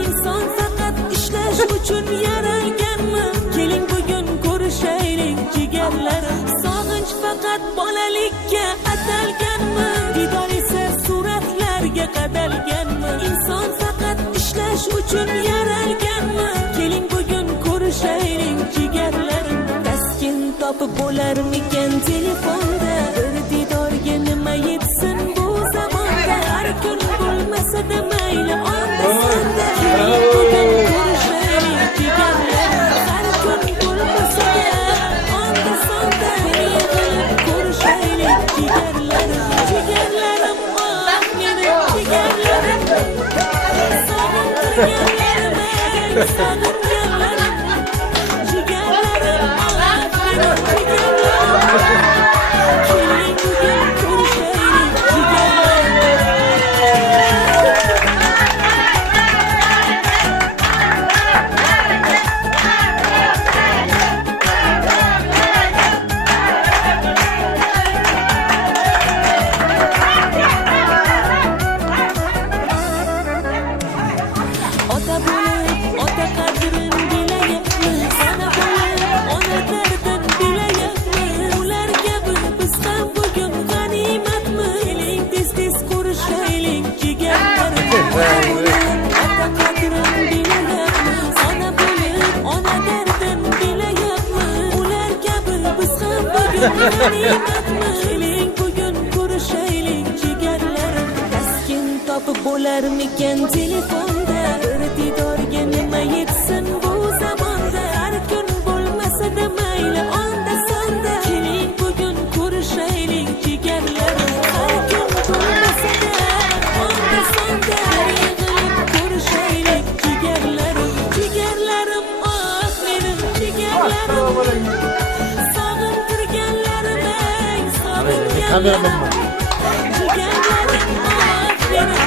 İnson faqat ishlash uchun yaralganmi? Keling bugun ko'rishaylik jigarlarim. Sog'inch faqat bolalikka atalganmi? Didor esa suratlarga qadalganmi? Inson faqat ishlash uchun yaralganmi? Keling bugun ko'rishaylik jigarlarim. Taskin topib bo'larmikan telefonda? Bir didorga nima yetsin bu zamonda? Har kun bo'lmasa-da mayli onda sonda. Keling bugun ko'rishaylik jigarlarim. Har kun bo'lmasa-da onda sonda. Yig'ilib ko'rishaylik jigarlarim. Jigarlarim, oh mening jigarlarim. Sog'inganlarim, sog'inganlarim. Jigarlarim, oh mening jigarlarim. Keling bugun ko'rishaylik jigarlarim. Ota bo'lib, ota qadrin bilayapmi? Ona bo'lib, ona dardin bilayapmi? Ular kabi biz ham bugun g'animatmi? Keling tez-tez ko'rishaylik jigarlarim. Ota qadrin bilayapmi? Ona bo'lib, ona dardin bilayapmi? Ular kabi biz ham bugun g'animatmi? Keling bugun ko'rishaylik jigarlarim. Taskin topib bo'larmikan telefonda? Bir didorga nima yetsin bu zamonda? Har kun bo'lmasa-da mayli onda sonda. Keling bugun ko'rishaylik jigarlarim. Har kun bo'lmasa-da onda sonda. Yig'ilib ko'rishaylik jigarlarim. Jigarlarim, oh mening jigarlarim. Sog'intirganlarim, sog'inganlarim. Jigarlarim, oh mening